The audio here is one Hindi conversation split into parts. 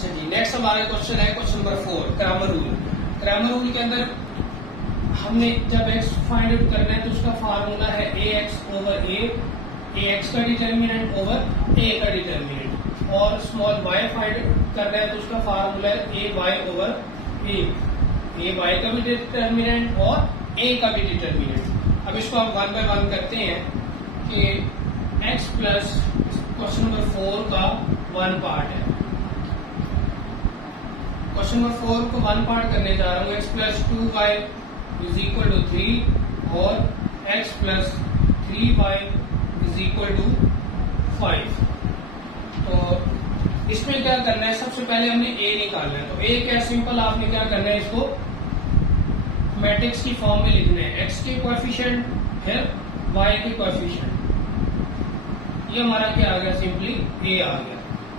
अच्छा जी, नेक्स्ट हमारा क्वेश्चन है question number 4, Cramer rule. Cramer rule के अंदर हमने जब x फाइंड आउट करना है तो उसका फार्मूला है ax ओवर a ax का डिटर्मिनेंट ओवर a का डिटर्मिनेंट, और स्मॉल y फाइंड आउट करना है तो उसका फार्मूला है ay ओवर a y का भी डिटर्मिनेंट और a का भी डिटर्मिनेंट। अब इसको हम 1 बाय 1 करते हैं कि x प्लस क्वेश्चन नंबर 4 का 1 पार्ट है। क्वेश्चन नंबर 4 को 1 पार्ट करने जा रहा हूँ। x plus 2y is equal to 3 और x plus 3y is equal to 5। तो इसमें क्या करना है, सबसे पहले हमने a निकालना है। तो a क्या सिंपल, आपने क्या करना है, इसको मैट्रिक्स की फॉर्म में लिखना है। x के कोएफिशिएंट फिर y के कोएफिशिएंट, ये हमारा क्या आ गया, सिंपली a आ गया।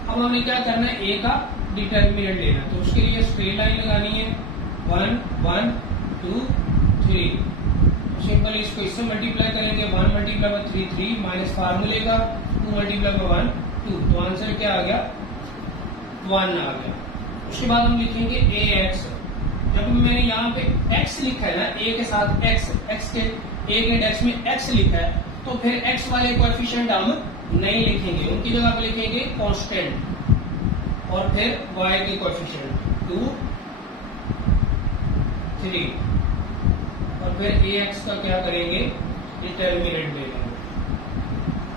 अब हमने क्या करना है, a का डिटर्मिनेंट लेना, तो उसके लिए स्ट्रेट लाइन लगानी है 1 1 2 3। तो सिंपल इसको इससे मल्टीप्लाई करेंगे, 1 मल्टीप्लाई बाय 3 3 माइनस फार्मूले का 2 मल्टीप्लाई बाय 1 2, तो आंसर क्या आ गया, 1 आ गया। उसके बाद हम लिखेंगे ax। जब मैंने यहाँ पे x लिखा है ना, a के साथ x के a के x में x लिखा है, तो फिर x वाले कोएफिशिएंट हम नहीं लिखेंगे, उनकी जगह पे लिखेंगे कांस्टेंट, और फिर y के कोएफिशिएंट 2 3, और फिर ax का क्या करेंगे, डिटर्मिनेंट ले लेंगे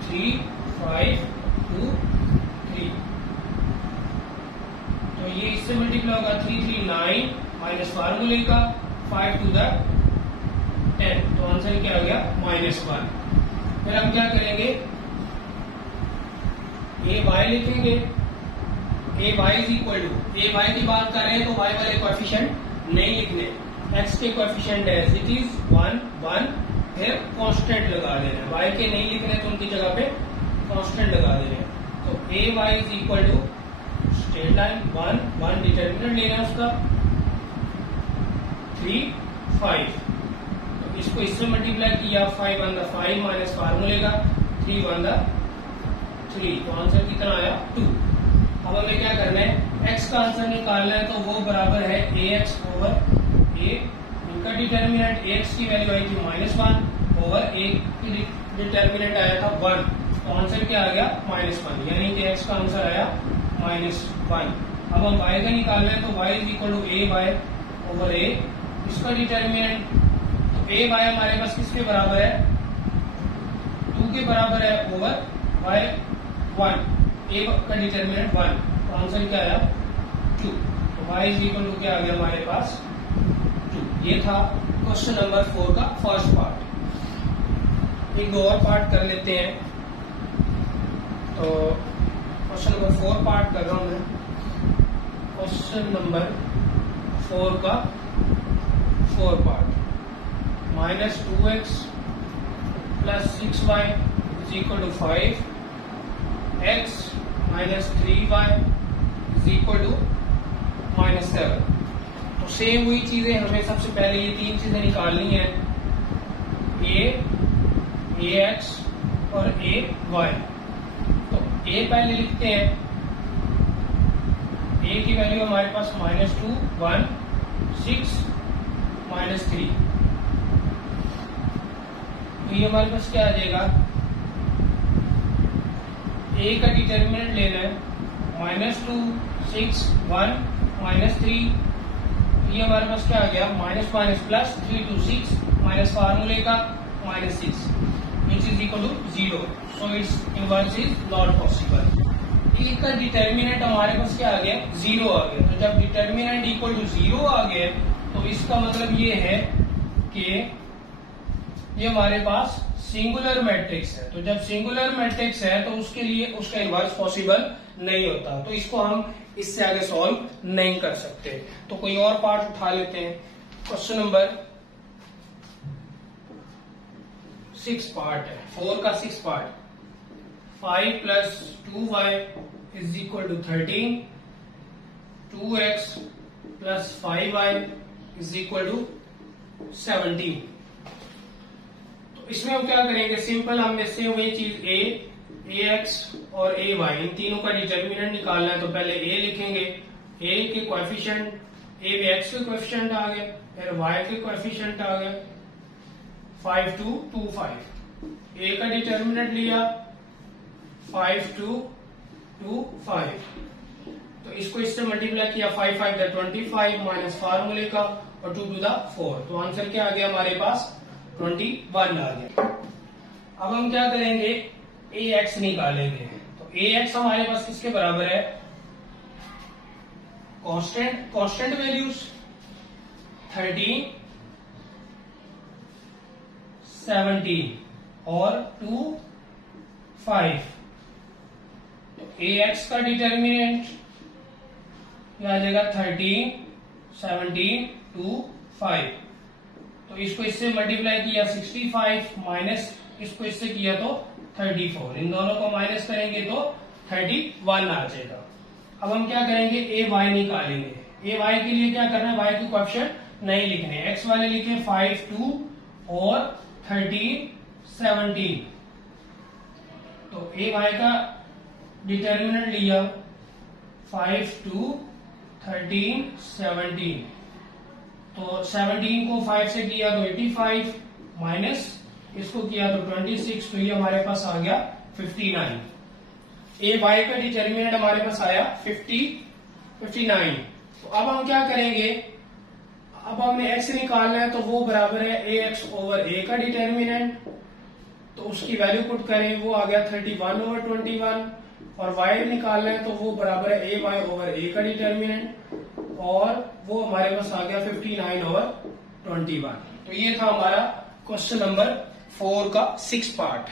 3 5 2 3। तो ये इससे मल्टीप्लाई होगा 3 3 9 माइनस फार्मूले का 5 टू द 10, तो आंसर क्या आ गया, -1। फिर हम क्या करेंगे, ay लिखेंगे, ay is equal to, ay की बात कर रहे हैं तो y वाले कोएफिशिएंट नहीं लिखने, x के कोएफिशिएंट एज इट इज 1 1, फिर कांस्टेंट लगा देना है। y के नहीं लिखने तो उनकी जगह पे कांस्टेंट लगा देना है। तो ay is equal to straight line 1 1 determinant लेना है उसका 3 5, तो इसको इससे मल्टीप्लाई किया 5 1 द 5 माइनस फार्मूले का 3 1 द 3, तो आंसर कितना आया 2। अब हमें क्या करना है, x का आंसर निकालना है, तो वो बराबर है ax ओवर a, इनका डिटर्मिनेंट ax की वैल्यू आई थी -1 ओवर a की डिटर्मिनेंट आया था 1, तो आंसर क्या आ गया, -1, यानी कि x का आंसर आया -1। अब हम y का निकालना है, तो y is equal to a over a, इसका डिटर्मिनेंट, तो a y हमारे पास किसके बराबर है, 2 के बराबर है ओवर y 1, a का डिटर्मिनेंट 1, तो आंसर क्या आया 2। तो y इज इक्वल टू क्या आ गया हमारे पास 2। ये था क्वेश्चन नंबर 4 का फर्स्ट पार्ट। एक दो और पार्ट कर लेते हैं। तो क्वेश्चन नंबर 4 पार्ट कर रहा हूं मैं। क्वेश्चन नंबर 4 का 4 part, -2x plus 6y is equal to 5, x minus 3y is equal to -7। तो सेम वही चीजें हमें सबसे पहले ये 3 चीजें निकालनी है, ax और ay। तो a पहले लिखते हैं, a की वैल्यू हमारे पास -2 1 6 -3, तो ये हमारे पास क्या आ जाएगा, a का डिटर्मिनेंट लेना है -2 6 1 -3, ये हमारे पास क्या आ गया, minus minus plus 3 to 6 minus फार्मूले का -6 which is equal to 0, so its inverse is not possible. a का डिटर्मिनेंट हमारे पास क्या आ गया, 0 आ गया। तो जब डिटर्मिनेंट इक्वल टू 0 आ गया तो इसका मतलब ये है कि ये हमारे पास सिंगुलर मैट्रिक्स है। तो जब सिंगुलर मैट्रिक्स है तो उसके लिए उसका इनवर्स पॉसिबल नहीं होता, तो इसको हम इससे आगे सॉल्व नहीं कर सकते। तो कोई और पार्ट उठा लेते हैं। क्वेश्चन नंबर 6 पार्ट है, 4 का 6 part. 5 plus 2y is equal to 13, 2x plus 5y is equal to 17। तो इसमें हम क्या करेंगे, सिंपल हम इससे वही चीज ax और ay इन तीनों का डिटर्मिनेंट निकालना है। तो पहले a लिखेंगे ए के कोएफिशिएंट, ए में एक्स के कोएफिशिएंट आ गए, फिर वाई के कोएफिशिएंट आ गए 5 2 2 5। ए का डिटर्मिनेंट लिया 5 2 2 5, तो इसको इससे मल्टीप्लाई किया 5 5 द 25 माइनस फार्मूले का और 2 टू द 4, तो आंसर क्या आ गया हमारे पास 21 आ गया। अब हम क्या करेंगे, ए एक्स निकालेंगे। तो ए एक्स हमारे पास किसके बराबर है, कांस्टेंट वैल्यूज 13 17 और 2 5। तो ए एक्स का डिटर्मिनेंट क्या आ जाएगा 13 17 2 5। तो इसको इससे मल्टीप्लाई किया 65 माइनस इसको इससे किया तो 34, इन दोनों को माइनस करेंगे तो 31 आ जाएगा। अब हम क्या करेंगे, ए वाई निकालेंगे। ए वाई के लिए क्या करना है, वाई के कोएफिशिएंट नहीं लिखने, एक्स वाले लिखे 5 2 और 13 17। तो ए वाई का डिटर्मिनेंट लिया 5 2 13 17, तो 17 को 5 से किया तो 85 माइनस इसको किया तो 26, तो ये हमारे पास आ गया 59। ए वाई का डिटर्मिनेंट हमारे पास आया 59। तो अब हम क्या करेंगे, अब हमें एक्स निकालना है, तो वो बराबर है ए एक्स ओवर ए का डिटर्मिनेंट, तो उसकी वैल्यू पुट करें, वो आ गया 31 ओवर 21। और वाई निकालना है, तो वो बराबर है ए वाई ओवर ए का डिटर्मिनेंट, और वो हमारे पास आ गया 59 ओवर 21। तो ये था हमारा क्वेश्चन नंबर 4 का 6 पार्ट।